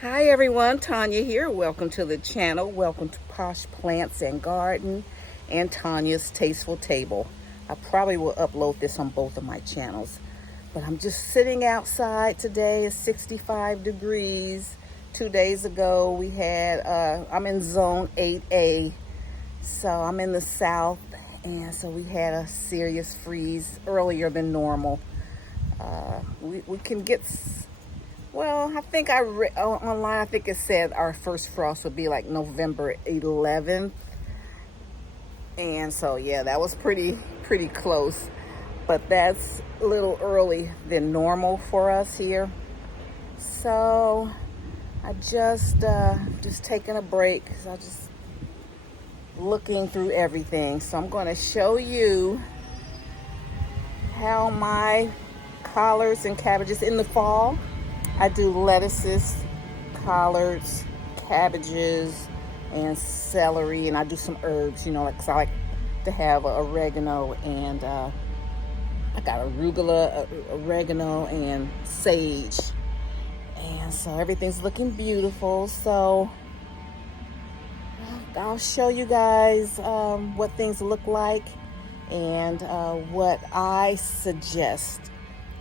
Hi everyone, Tanya here. Welcome to the channel. Welcome to Posh Plants and Garden and Tanya's Tasteful Table. I probably will upload this on both of my channels. But I'm just sitting outside today. It's 65 degrees. 2 days ago we had, I'm in zone 8A. So I'm in the south, and so we had a serious freeze earlier than normal. We can get, well, I think I read online, I think it said our first frost would be like November 11th. And so, yeah, that was pretty close. But that's a little early than normal for us here. So I just taking a break. So I just looking through everything. So I'm going to show you how my collards and cabbages in the fall. I do lettuces, collards, cabbages, and celery, and I do some herbs, like, 'cause I like to have oregano, and I got arugula, oregano, and sage. And so everything's looking beautiful. So I'll show you guys what things look like and what I suggest.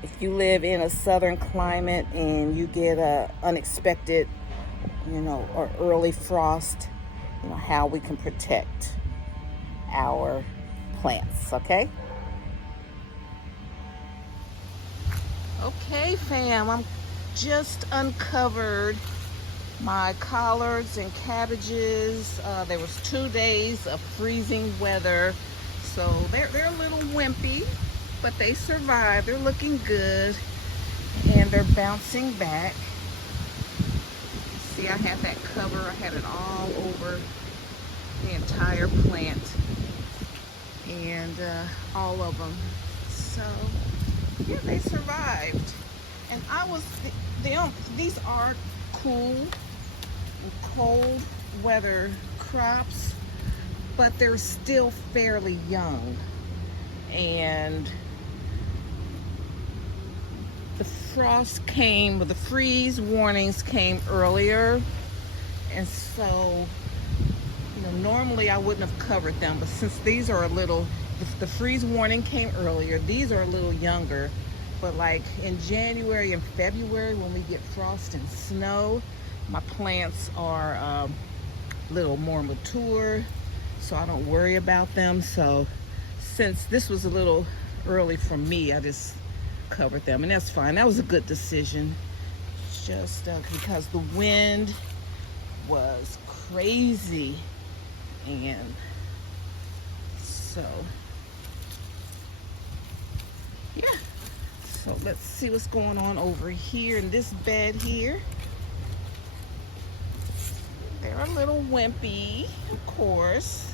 If you live in a southern climate and you get a unexpected, or early frost, how we can protect our plants, okay? Okay, fam, I'm just uncovered my collards and cabbages. There was 2 days of freezing weather, so they're a little wimpy, but they survived. They're looking good, and they're bouncing back. See, I had that cover. I had it all over the entire plant, and all of them. So yeah, they survived. And these are cool and cold weather crops, but they're still fairly young. And the freeze warnings came earlier, and so normally I wouldn't have covered them, but since these are the freeze warning came earlier, these are a little younger. But like in January and February, when we get frost and snow, my plants are a little more mature, so I don't worry about them. So since this was a little early for me, I just covered them, and that's fine. That was a good decision, just because the wind was crazy. And so yeah, so let's see what's going on over here in this bed here. They're a little wimpy, of course.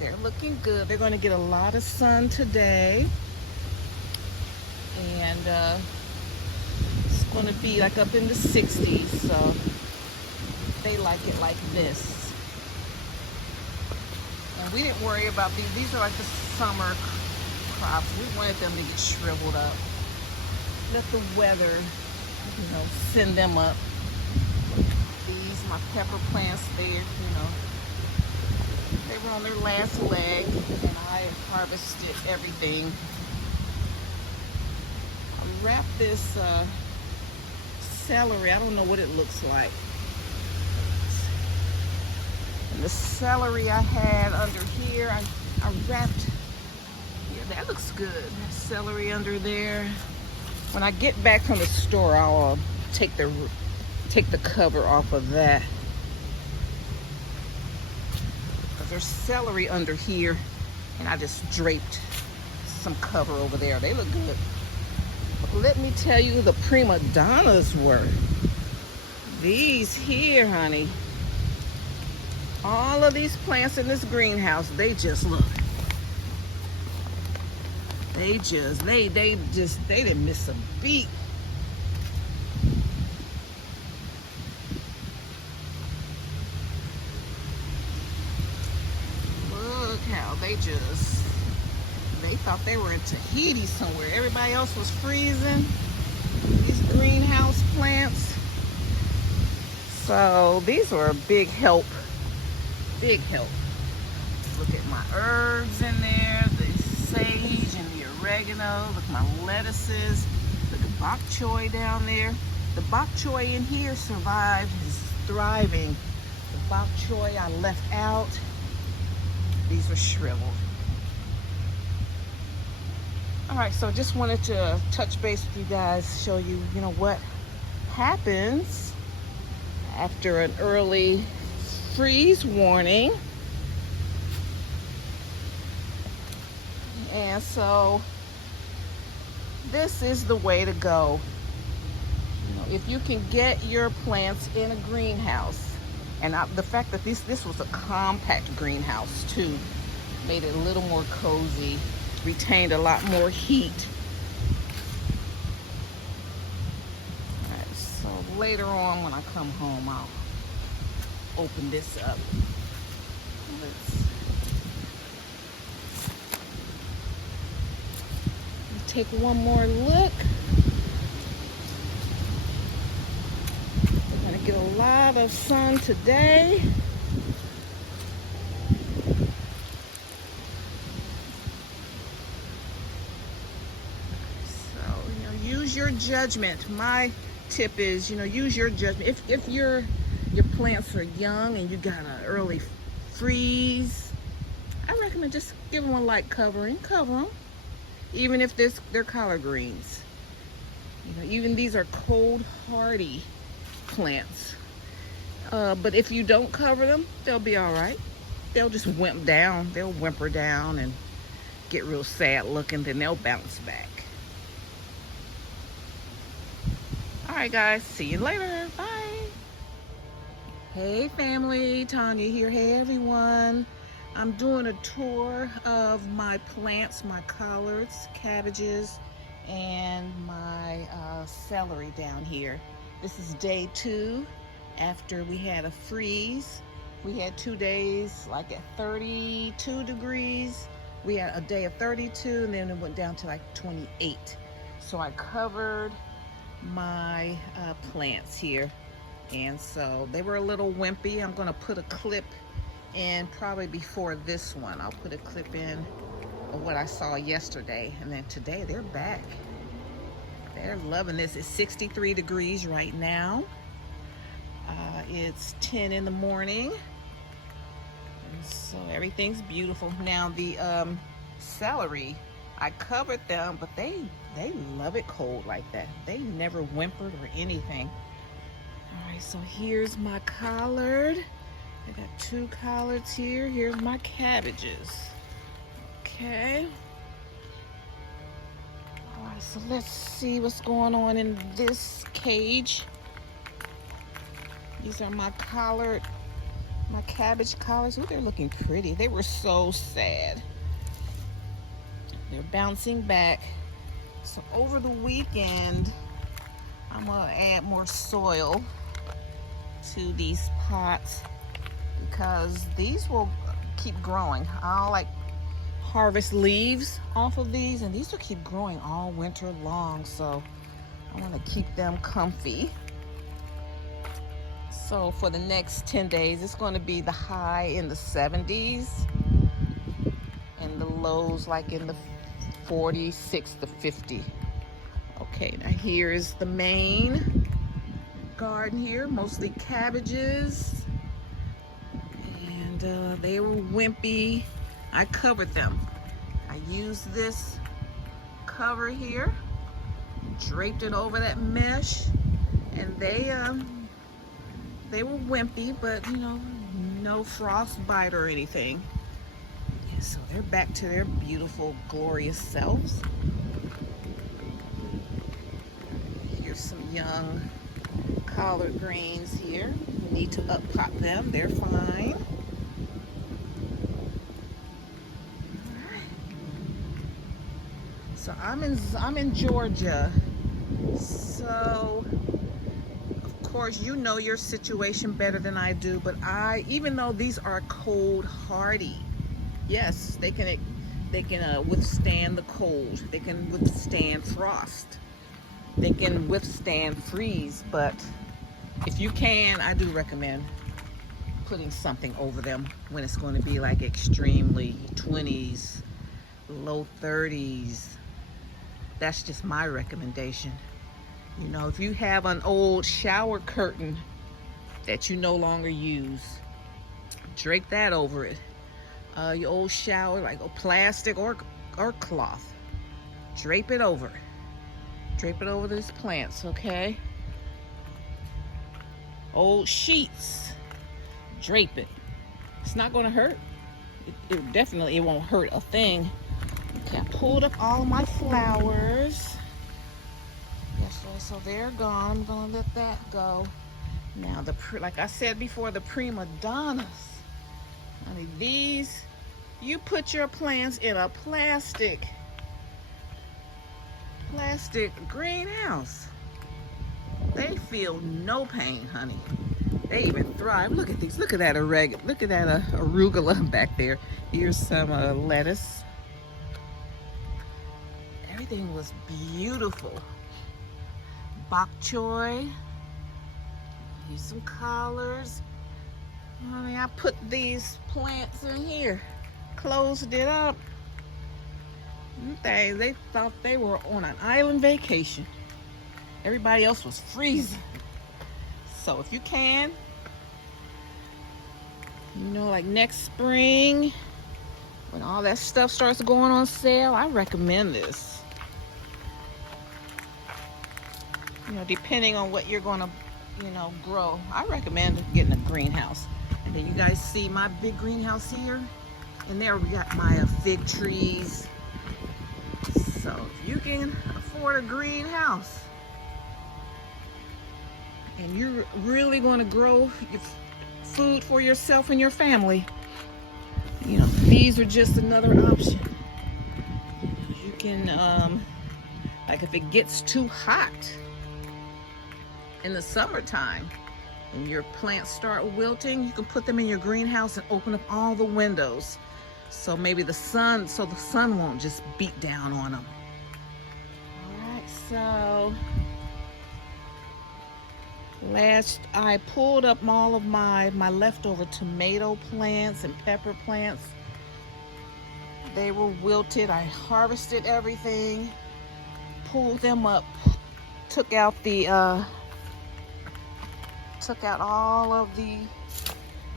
They're looking good. They're going to get a lot of sun today, and it's going to be like up in the 60s, so they like it like this. And we didn't worry about these. These are like the summer crops. We wanted them to get shriveled up. Let the weather, send them up. These, my pepper plants, they were on their last leg, and I harvested everything. I wrapped this celery. I don't know what it looks like. And the celery I had under here, I wrapped. Yeah, that looks good. Celery under there. When I get back from the store, I'll take the cover off of that. Because there's celery under here, and I just draped some cover over there. They look good. But let me tell you, the prima donnas were these here, honey. All of these plants in this greenhouse, they just look. They didn't miss a beat. Look how they thought they were in Tahiti somewhere. Everybody else was freezing. These greenhouse plants, So these are a big help. Big help. Look at my herbs in there, the sage and the oregano. Look at my lettuces. Look at bok choy down there. The bok choy in here survived, is thriving. The bok choy I left out, these were shriveled. All right, so just wanted to touch base with you guys, show you, what happens after an early freeze warning. And so this is the way to go. If you can get your plants in a greenhouse, and the fact that this was a compact greenhouse too, made it a little more cozy, retained a lot more heat. All right, so later on when I come home, I'll open this up. Let's take one more look. We're gonna get a lot of sun today. So, use your judgment. My tip is, use your judgment. If your plants are young and you got an early freeze, I recommend just give them a light covering. Cover them. Even if they're collard greens. Even these are cold hardy plants. But if you don't cover them, they'll be all right. They'll just wimp down. They'll whimper down and get real sad looking, then they'll bounce back. All right, guys. See you later. Bye. Hey, family. Tanya here. Hey, everyone. I'm doing a tour of my plants, my collards, cabbages, and my celery down here. This is day 2 after we had a freeze. We had 2 days like at 32 degrees. We had a day of 32 and then it went down to like 28. So I covered my plants here. And so they were a little wimpy. I'm gonna put a clip in probably before this one. I'll put a clip in of what I saw yesterday, and then today they're back. They're loving this. It's 63 degrees right now. It's 10 in the morning, and so everything's beautiful. Now the celery, I covered them, but they love it cold like that. They never whimpered or anything. All right, so here's my collard. I got 2 collards here. Here's my cabbages. Okay. All right, so let's see what's going on in this cage. These are my cabbage collards. Ooh, they're looking pretty. They were so sad. They're bouncing back. So over the weekend, I'm gonna add more soil to these pots, because these will keep growing. I'll like harvest leaves off of these, and these will keep growing all winter long, so I want to keep them comfy. So for the next 10 days, it's going to be the high in the 70s and the lows like in the 46 to 50. Okay, now here's the main garden here, mostly cabbages. They were wimpy. I covered them. I used this cover here, draped it over that mesh, and they were wimpy, but no frostbite or anything. Yeah, so they're back to their beautiful, glorious selves. Here's some young collard greens here. We need to up pop them. They're fine. So I'm in Georgia. So of course you know your situation better than I do, but even though these are cold hardy, yes, they can withstand the cold. They can withstand frost. They can withstand freeze, but if you can, I do recommend putting something over them when it's going to be like extremely 20s, low 30s. That's just my recommendation. You know, if you have an old shower curtain that you no longer use, drape that over it. Your old shower, like a plastic or cloth, drape it over. Drape it over these plants, okay? Old sheets, drape it. It's not gonna hurt. It definitely, it won't hurt a thing. Okay, I pulled up all of my flowers. Yes, so they're gone. I'm gonna let that go. Now, like I said before, the prima donnas. Honey, these, you put your plants in a plastic greenhouse. They feel no pain, honey. They even thrive. Look at these. Look at that arugula back there. Here's some lettuce. Everything was beautiful. Bok choy. Here's some collards. I mean, I put these plants in here, closed it up. They thought they were on an island vacation. Everybody else was freezing. So if you can, you know, like next spring, when all that stuff starts going on sale, I recommend this. You know, depending on what you're gonna, you know, grow, I recommend getting a greenhouse. And then you guys see my big greenhouse here, and there we got my fig trees. So if you can afford a greenhouse and you're really going to grow your food for yourself and your family, you know, these are just another option. You can, like if it gets too hot in the summertime and your plants start wilting, you can put them in your greenhouse and open up all the windows. So maybe the sun won't just beat down on them. All right, so I pulled up all of my leftover tomato plants and pepper plants. They were wilted. I harvested everything, pulled them up, took out all of the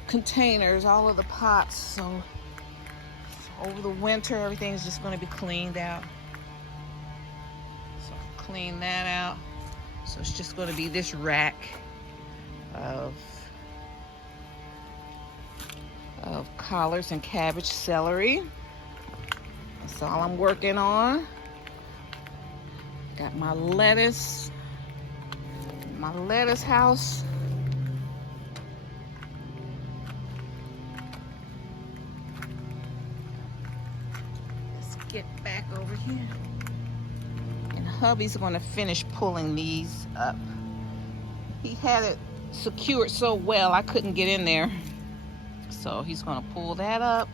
containers, all of the pots. So over the winter, everything's just going to be cleaned out. So clean that out. So it's just going to be this rack of collards and cabbage, celery. That's all I'm working on. Got my lettuce house. Get back over here, and hubby's going to finish pulling these up. He had it secured so well I couldn't get in there, so he's going to pull that up,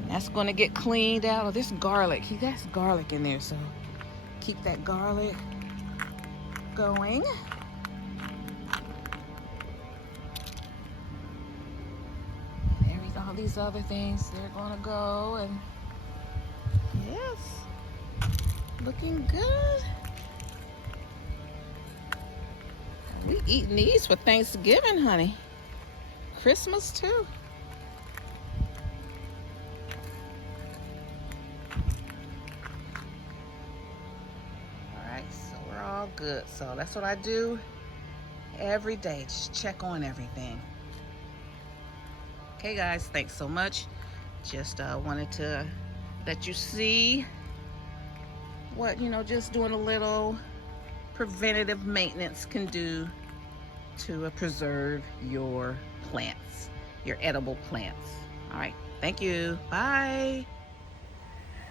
and that's going to get cleaned out. Oh, this garlic, that's garlic in there, so keep that garlic going. There we go. All these other things, they're going to go, and yes, looking good. We eating these for Thanksgiving, honey. Christmas too. All right, so we're all good. So that's what I do every day. Just check on everything. Okay, guys, thanks so much. Just wanted to let you see what, you know, just doing a little preventative maintenance can do to preserve your plants, your edible plants. All right, thank you. Bye.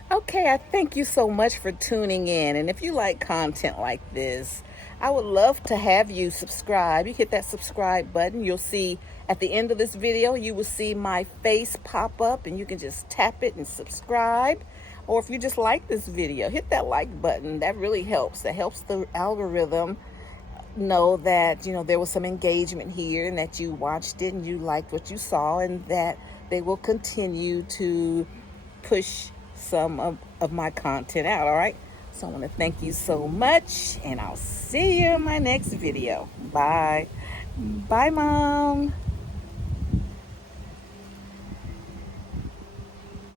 Okay, I thank you so much for tuning in. And if you like content like this, I would love to have you subscribe. You hit that subscribe button. You'll see at the end of this video, you will see my face pop up, and you can just tap it and subscribe. Or if you just like this video, hit that like button. That really helps. That helps the algorithm know that, you know, there was some engagement here and that you watched it and you liked what you saw, and that they will continue to push some of my content out. All right, so I want to thank you so much, and I'll see you in my next video. Bye. Bye, Mom.